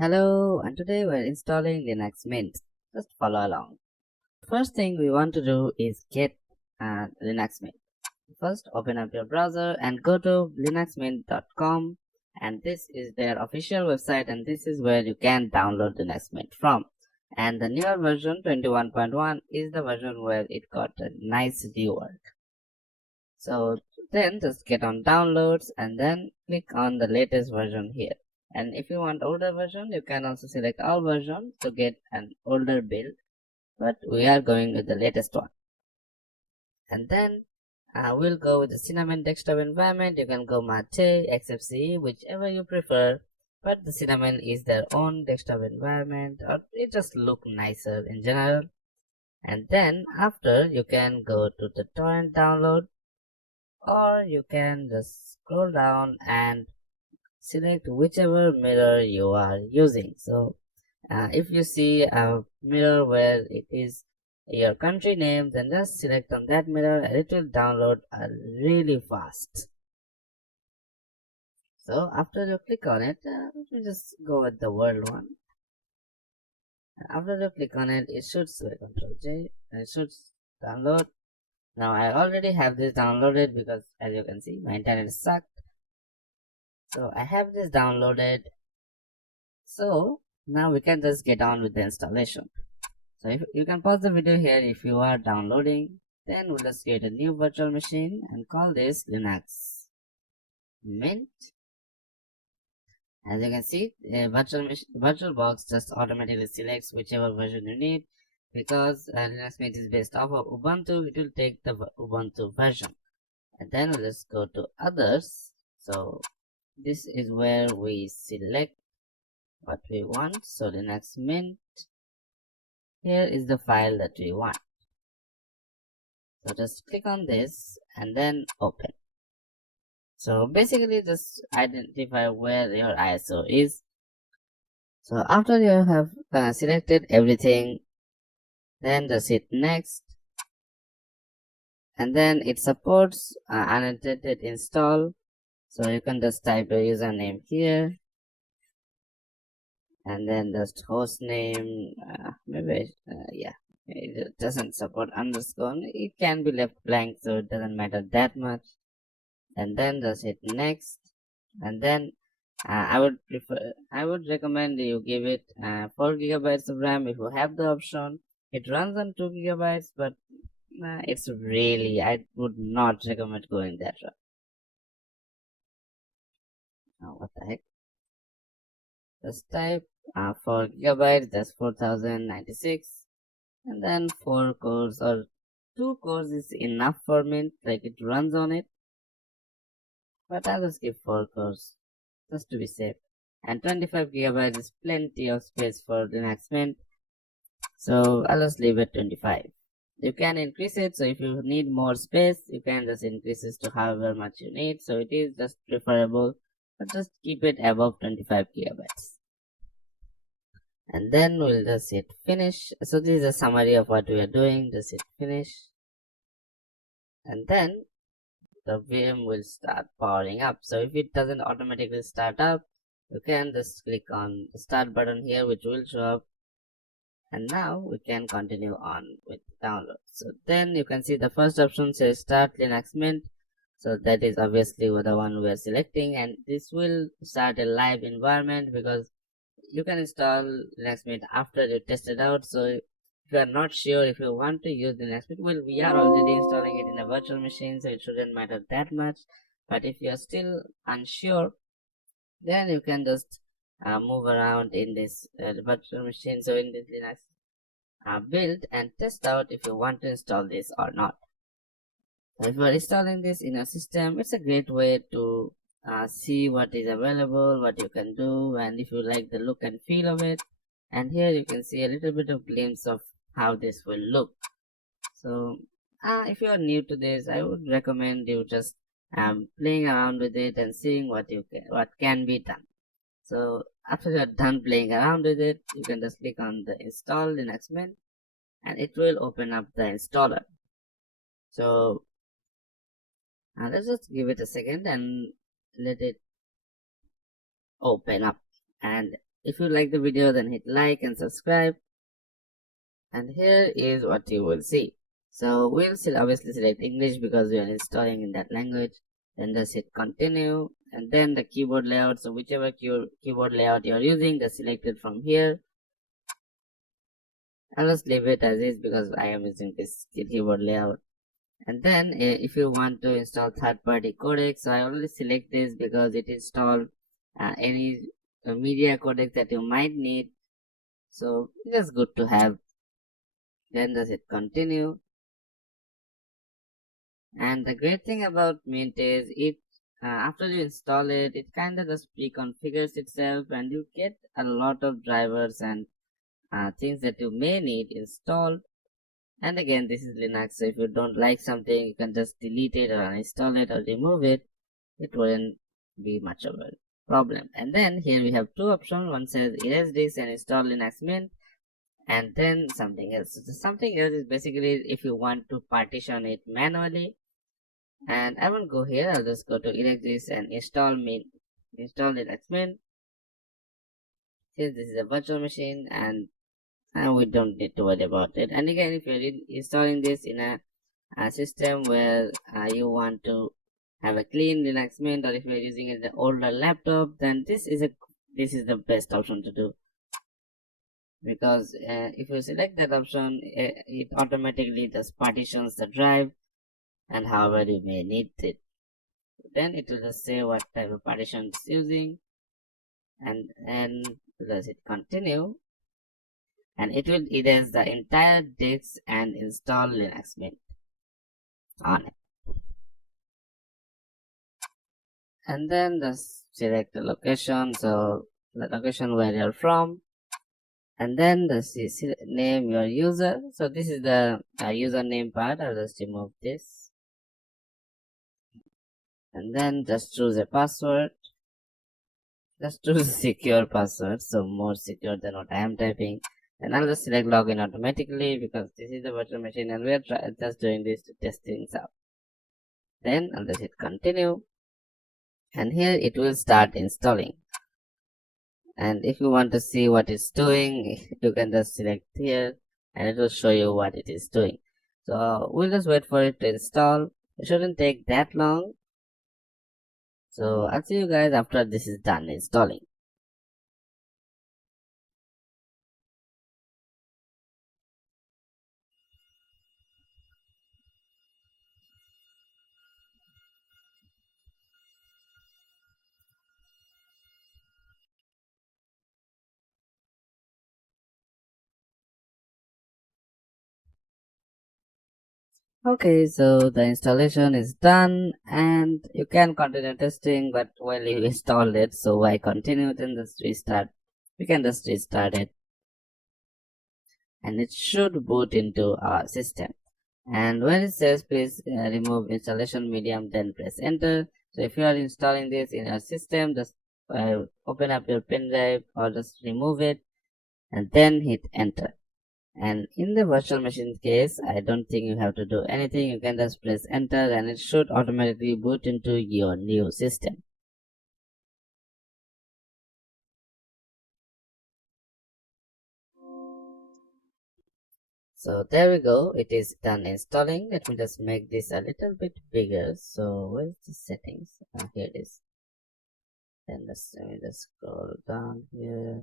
Hello, and today we're installing Linux Mint. Just follow along. First thing we want to do is get Linux Mint. First, open up your browser and go to linuxmint.com, and this is their official website, and this is where you can download Linux Mint from. And the newer version 21.1 is the version where it got a nice rework. So then just get on downloads and then click on the latest version here. And if you want older version, you can also select all versions to get an older build, but we are going with the latest one. And then we'll go with the Cinnamon desktop environment. You can go Mate, XFCE, whichever you prefer, but the Cinnamon is their own desktop environment, or it just look nicer in general. And then after, you can go to the torrent download, or you can just scroll down and select whichever mirror you are using. So if you see a mirror where it is your country name, then just select on that mirror and it will download really fast. So after you click on it, let me just go with the world one. After you click on it, it should select Ctrl J and it should download. Now I already have this downloaded because as you can see my internet sucked. So I have this downloaded. So now we can just get on with the installation. So if you can pause the video here if you are downloading, then we'll just create a new virtual machine and call this Linux Mint. As you can see, VirualBox just automatically selects whichever version you need. Because Linux Mint is based off of Ubuntu, it will take the Ubuntu version. And then we'll just go to others. So this is where we select what we want. So Linux Mint, here is the file that we want. So just click on this and then open. So basically just identify where your ISO is. So after you have selected everything, then just hit next, and then it supports unattended install. So you can just type your username here, and then just host name. Yeah, it doesn't support underscore. It can be left blank, so it doesn't matter that much. And then just hit next, and then I would recommend you give it 4 gigabytes of RAM if you have the option. It runs on 2 gigabytes, but it's really, I would not recommend going that route. Now what the heck? Just type 4 gigabytes, that's 4096, and then 4 cores or 2 cores is enough for Mint, like it runs on it. But I'll just give 4 cores just to be safe. And 25 gigabytes is plenty of space for Linux Mint. So I'll just leave it 25. You can increase it, so if you need more space, you can just increase it to however much you need. So it is just preferable, but just keep it above 25 gigabytes. And then we'll just hit finish. So this is a summary of what we are doing. Just hit finish. And then the VM will start powering up. So if it doesn't automatically start up, you can just click on the start button here, which will show up. And now we can continue on with download. So then you can see the first option says start Linux Mint. So that is obviously the one we are selecting, and this will start a live environment because you can install Linux Mint after you test it out. So if you are not sure if you want to use Linux Mint, well, we are already installing it in a virtual machine, so it shouldn't matter that much. But if you are still unsure, then you can just move around in this virtual machine, so in this Linux build, and test out if you want to install this or not. So if you are installing this in a system, it's a great way to see what is available, what you can do, and if you like the look and feel of it. And here you can see a little bit of glimpse of how this will look. So if you are new to this, I would recommend you just playing around with it and seeing what can be done. So after you are done playing around with it, you can just click on the install Linux Mint and it will open up the installer. So let's just give it a second and let it open up, and If you like the video, then hit like and subscribe. And here is what you will see. So we'll still obviously select English because we are installing in that language. Then just hit continue, and then the keyboard layout. So whichever keyboard layout you are using, just select it from here. I'll just leave it as is because I am using this keyboard layout. And then if you want to install third-party codecs, so I already select this because it installs any media codec that you might need. So just good to have. Then just hit continue. And the great thing about Mint is it after you install it, it kind of just pre-configures itself, and you get a lot of drivers and things that you may need installed. And again, this is Linux, so if you don't like something, you can just delete it or uninstall it or remove it. It wouldn't be much of a problem. And then here we have two options. One says erase this and install Linux Mint, and then something else. So something else is basically if you want to partition it manually. And I won't go here. I'll just go to erase this and install Linux Mint. Since this is a virtual machine, and we don't need to worry about it. And again, if you're installing this in a system where you want to have a clean Linux Mint, or if you're using it in an older laptop, then this is the best option to do, because if you select that option, it automatically just partitions the drive and however you may need it. Then it will just say what type of partition it's using, and just hit continue, and it will erase the entire disk and install Linux Mint on it. And then just select the location, so the location where you're from, and then just name your user. So this is the username part. I'll just remove this, and then just choose a password. Just choose a secure password, so more secure than what I am typing. And I'll just select login automatically because this is the virtual machine and we're just doing this to test things out. Then I'll just hit continue, and here it will start installing. And if you want to see what it's doing, you can just select here and it will show you what it is doing. So we'll just wait for it to install. It shouldn't take that long. So I'll see you guys after this is done installing. Okay, so the installation is done and you can continue testing, but while you installed it, so I continue, then just restart. We can just restart it and it should boot into our system. And when it says please remove installation medium, then press enter. So if you are installing this in your system, just open up your pen drive or just remove it and then hit enter. And in the virtual machine case, I don't think you have to do anything. You can just press enter and it should automatically boot into your new system. So there we go. It is done installing. Let me just make this a little bit bigger. So where's the settings? Here it is. Then let me just scroll down here.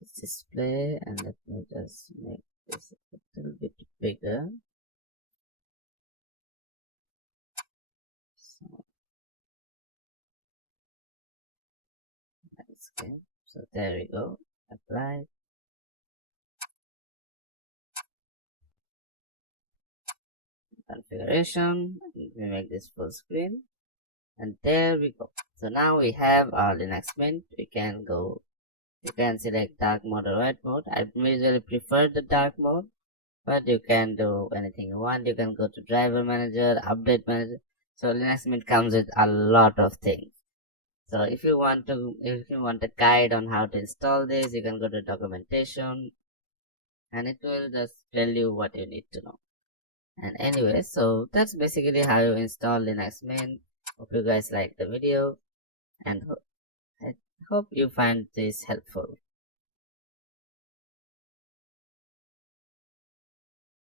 Let's display, and let me just make this a little bit bigger. So landscape. So there we go. Apply. Configuration. Let me make this full screen. And there we go. So now we have our Linux Mint. We can go. You can select dark mode or white mode. I usually prefer the dark mode, but you can do anything you want. You can go to driver manager, update manager. So Linux Mint comes with a lot of things. So if you want a guide on how to install this, you can go to documentation and it will just tell you what you need to know. And anyway, so that's basically how you install Linux Mint. Hope you guys like the video and Hope you find this helpful.